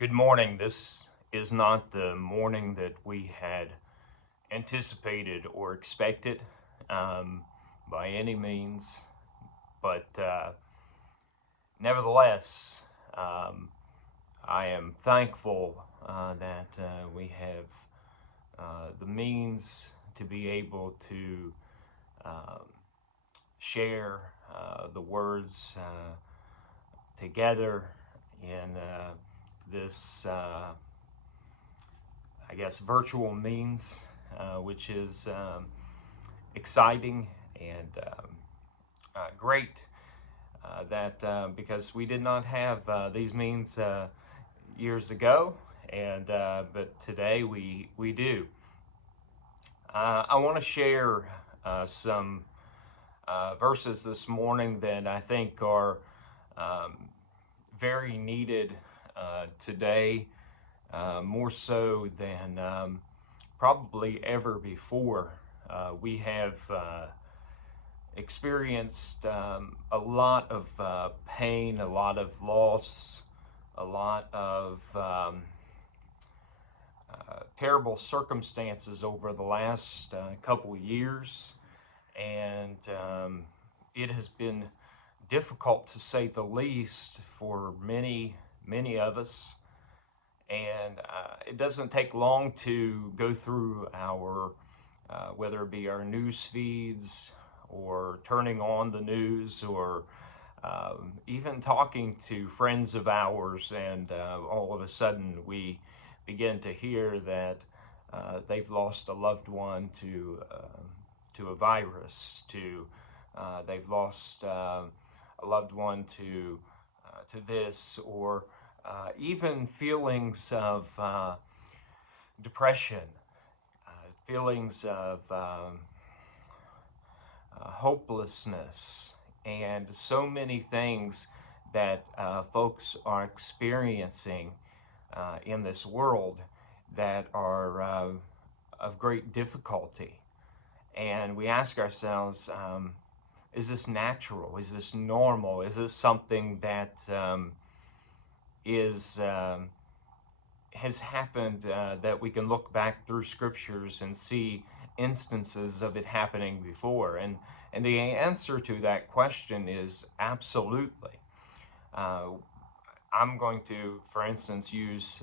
Good morning. This is not the morning that we had anticipated or expected um, by any means, but nevertheless, um, I am thankful that we have the means to be able to um, share the words together in this virtual means, which is exciting and great. Because we did not have these means years ago, and but today we do. I want to share some verses this morning that I think are um, very needed today, more so than probably ever before. We have experienced a lot of pain, a lot of loss, a lot of terrible circumstances over the last couple years, and it has been difficult to say the least for many of us. And it doesn't take long to go through our, whether it be our news feeds or turning on the news or even talking to friends of ours, and all of a sudden we begin to hear that they've lost a loved one to a virus, to they've lost a loved one to this, or even feelings of depression, feelings of hopelessness, and so many things that folks are experiencing in this world that are of great difficulty. And we ask ourselves, is this natural? Is this normal? Is this something that is has happened, that we can look back through scriptures and see instances of it happening before? And the answer to that question is absolutely. Uh, I'm going to, for instance, use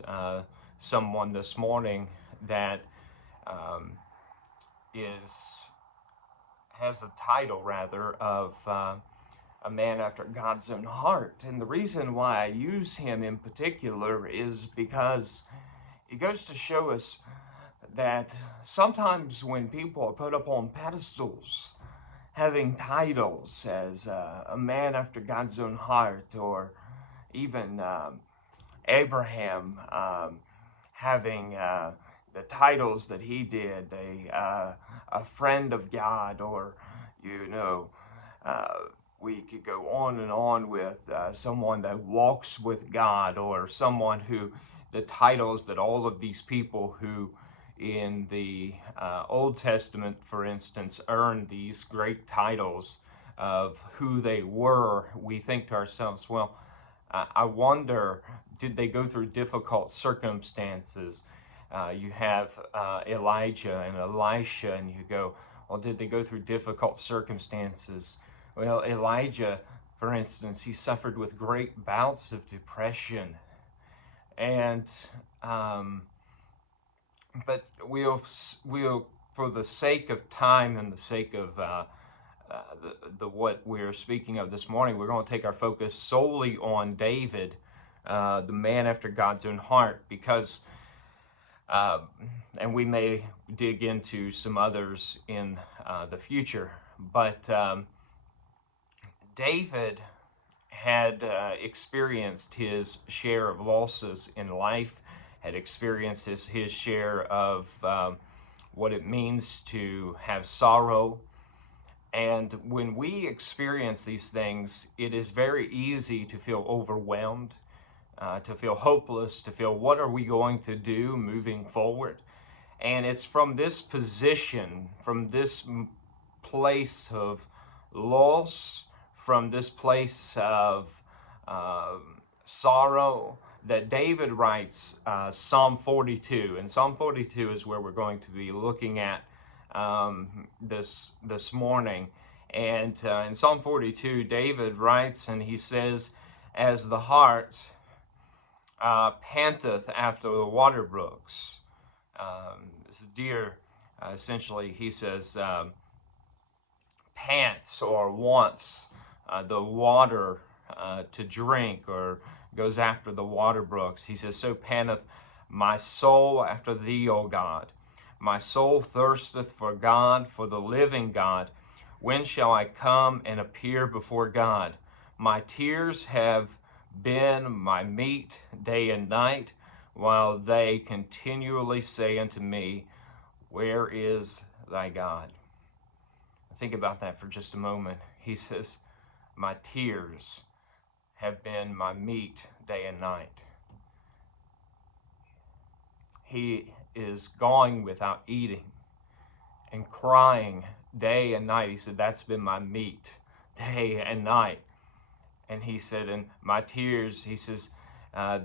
someone this morning that um, is has the title, rather, of a man after God's own heart. And the reason why I use him in particular is because it goes to show us that sometimes when people are put up on pedestals, having titles as a man after God's own heart, or even Abraham having the titles that he did, a friend of God, or you know, uh, we could go on and on with someone that walks with God, or someone who, the titles that all of these people who in the Old Testament, for instance, earned these great titles of who they were. We think to ourselves, well, I wonder, did they go through difficult circumstances? You have Elijah and Elisha, and you go, well, did they go through difficult circumstances? Well, Elijah, for instance, he suffered with great bouts of depression. And, but we'll, for the sake of time and the sake of the what we're speaking of this morning, we're going to take our focus solely on David, the man after God's own heart, because, and we may dig into some others in the future, but David had experienced his share of losses in life, had experienced his share of what it means to have sorrow. And when we experience these things, it is very easy to feel overwhelmed, to feel hopeless, to feel, what are we going to do moving forward? And it's from this position, from this place of loss, from this place of sorrow, that David writes Psalm 42, and Psalm 42 is where we're going to be looking at this morning. And in Psalm 42, David writes, and he says, "As the hart panteth after the water brooks," as a deer, essentially, he says, pants or wants the water to drink, or goes after the water brooks. He says, "So panteth my soul after thee, O God. My soul thirsteth for God, for the living God. When shall I come and appear before God? My tears have been my meat day and night, while they continually say unto me, Where is thy God?" Think about that for just a moment. He says, my tears have been my meat day and night. He is going without eating and crying day and night. He said, that's been my meat day and night. And he said, and my tears, he says,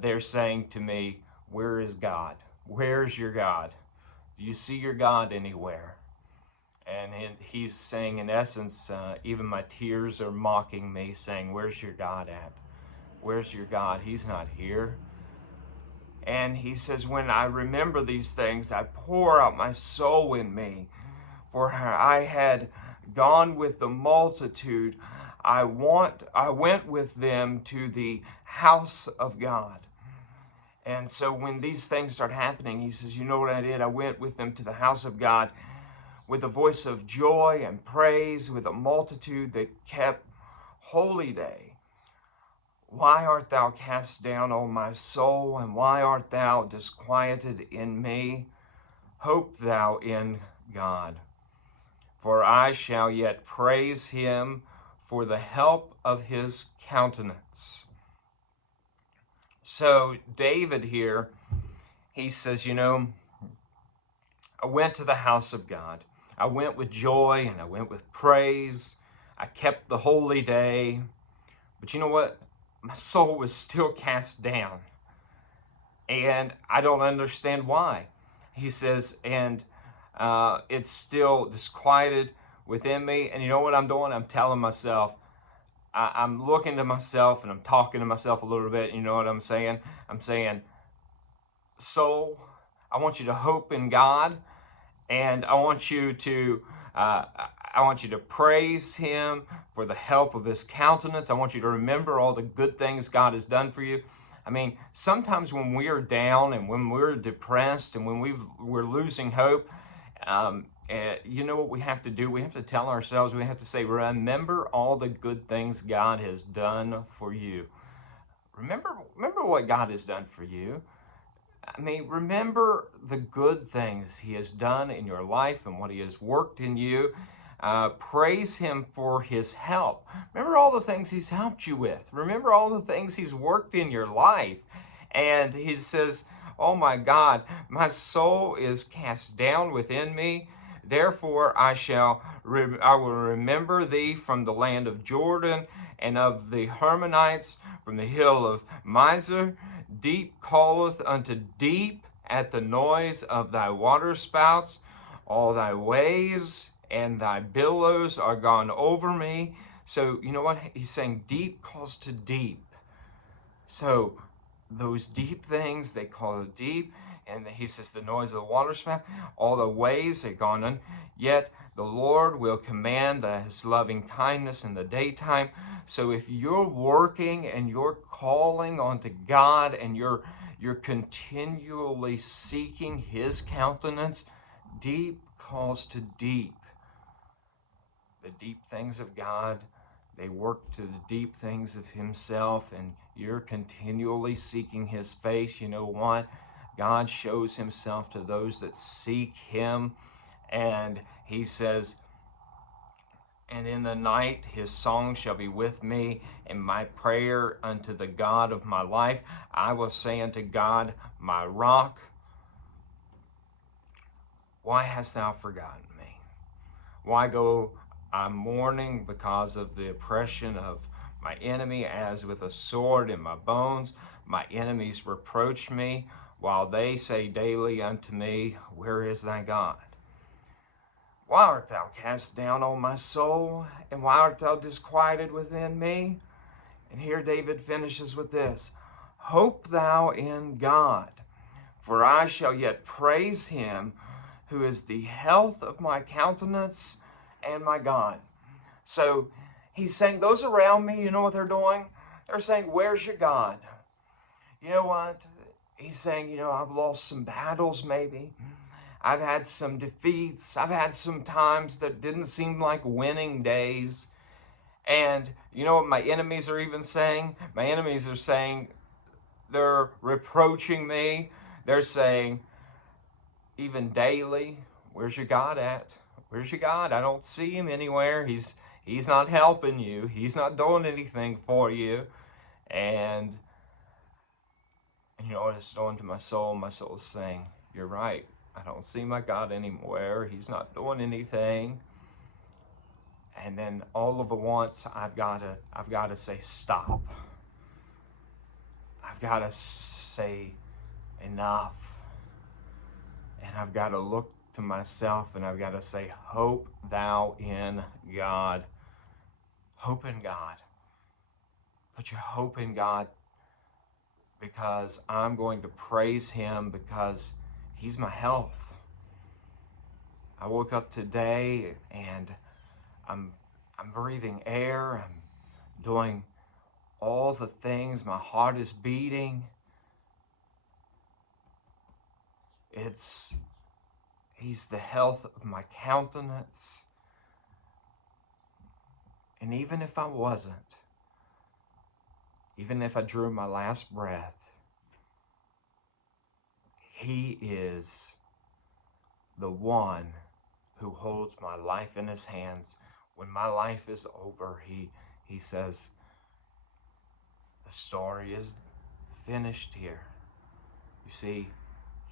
they're saying to me, where is God? Where's your God? Do you see your God anywhere? And he's saying, in essence, even my tears are mocking me, saying, where's your God at? Where's your God? He's not here. And he says, when I remember these things, I pour out my soul in me. For I had gone with the multitude. I went with them to the house of God. And so when these things start happening, he says, you know what I did? I went with them to the house of God with a voice of joy and praise, with a multitude that kept holy day. Why art thou cast down, O my soul, and why art thou disquieted in me? Hope thou in God, for I shall yet praise him for the help of his countenance. So David here, he says, you know, I went to the house of God. I went with joy and I went with praise. I kept the holy day. But you know what? My soul was still cast down. And I don't understand why. He says, and it's still disquieted within me. And you know what I'm doing? I'm telling myself, I'm looking to myself and I'm talking to myself a little bit. You know what I'm saying? I'm saying, soul, I want you to hope in God. And I want you to praise him for the help of his countenance. I want you to remember all the good things God has done for you. I mean, sometimes when we are down and when we're depressed and when we're losing hope, you know what we have to do? We have to tell ourselves, we have to say, remember all the good things God has done for you. Remember what God has done for you. I mean, remember the good things he has done in your life and what he has worked in you. Praise him for his help. Remember all the things he's helped you with. Remember all the things he's worked in your life. And he says, oh my God, my soul is cast down within me. Therefore I will remember thee from the land of Jordan and of the Hermonites, from the hill of Mizar. Deep calleth unto deep at the noise of thy waterspouts. All thy waves and thy billows are gone over me. So, you know what? He's saying deep calls to deep. So, those deep things, they call it deep. And he says the noise of the waterspout, all the waves are gone on. Yet the Lord will command his loving kindness in the daytime. So if you're working and you're calling onto God and you're continually seeking his countenance, deep calls to deep. The deep things of God, they work to the deep things of himself, and you're continually seeking his face. You know what? God shows himself to those that seek him. And he says, and in the night his song shall be with me, and my prayer unto the God of my life. I will say unto God, my rock, why hast thou forgotten me? Why go I mourning because of the oppression of my enemy, as with a sword in my bones? My enemies reproach me, while they say daily unto me, where is thy God? Why art thou cast down, O my soul? And why art thou disquieted within me? And here David finishes with this: hope thou in God, for I shall yet praise him, who is the health of my countenance and my God. So he's saying, those around me, you know what they're doing? They're saying, where's your God? You know what? He's saying, I've lost some battles maybe. I've had some defeats. I've had some times that didn't seem like winning days. And you know what my enemies are even saying? My enemies are saying, they're reproaching me. They're saying, even daily, where's your God at? Where's your God? I don't see him anywhere. He's not helping you. He's not doing anything for you. And you know what it's doing to my soul? My soul is saying, you're right. I don't see my God anywhere. He's not doing anything. And then all of at once, I've got to say stop. I've got to say enough. And I've got to look to myself and I've got to say, hope thou in God. Hope in God. Put your hope in God, because I'm going to praise him because he's my health. I woke up today and I'm breathing air. I'm doing all the things. My heart is beating. He's the health of my countenance. And even if I wasn't, even if I drew my last breath, he is the one who holds my life in his hands. When my life is over, he says, the story is finished here. You see,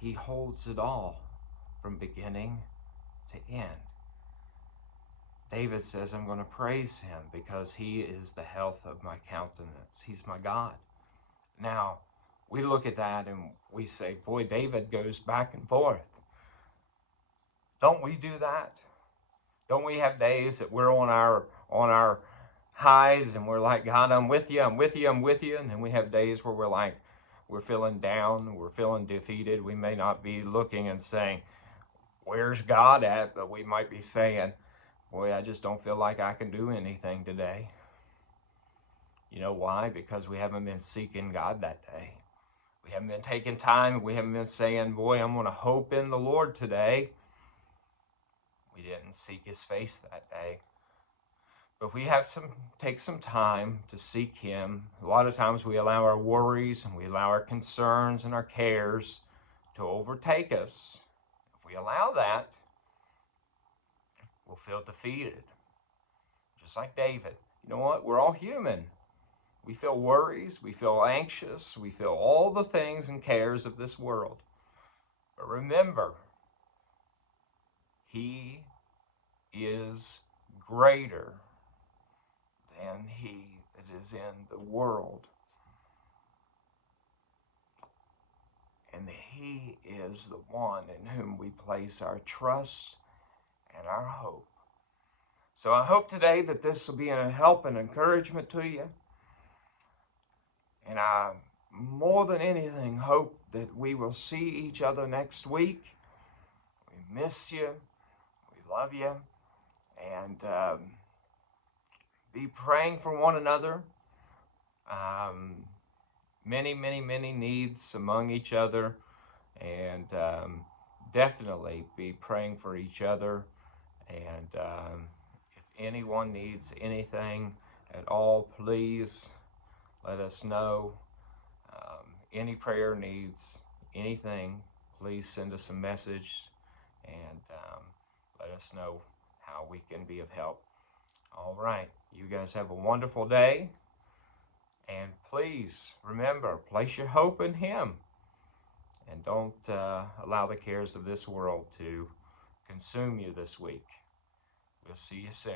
he holds it all from beginning to end. David says, I'm going to praise him because he is the health of my countenance. He's my God. Now, we look at that and we say, boy, David goes back and forth. Don't we do that? Don't we have days that we're on our highs and we're like, God, I'm with you, I'm with you, I'm with you. And then we have days where we're like, we're feeling down, we're feeling defeated. We may not be looking and saying, where's God at? But we might be saying, boy, I just don't feel like I can do anything today. You know why? Because we haven't been seeking God that day. We haven't been taking time. We haven't been saying, boy, I'm going to hope in the Lord today. We didn't seek his face that day. But if we take some time to seek him, a lot of times we allow our worries and we allow our concerns and our cares to overtake us. If we allow that, we'll feel defeated. Just like David. You know what? We're all human. We feel worries, we feel anxious, we feel all the things and cares of this world. But remember, he is greater than he that is in the world. And he is the one in whom we place our trust and our hope. So I hope today that this will be a help and encouragement to you. And I, more than anything, hope that we will see each other next week. We miss you. We love you. And be praying for one another. Many, many, many needs among each other. And definitely be praying for each other. And if anyone needs anything at all, please let us know. Any prayer needs, anything, please send us a message and let us know how we can be of help. All right. You guys have a wonderful day. And please remember, place your hope in him. And don't allow the cares of this world to consume you this week. We'll see you soon.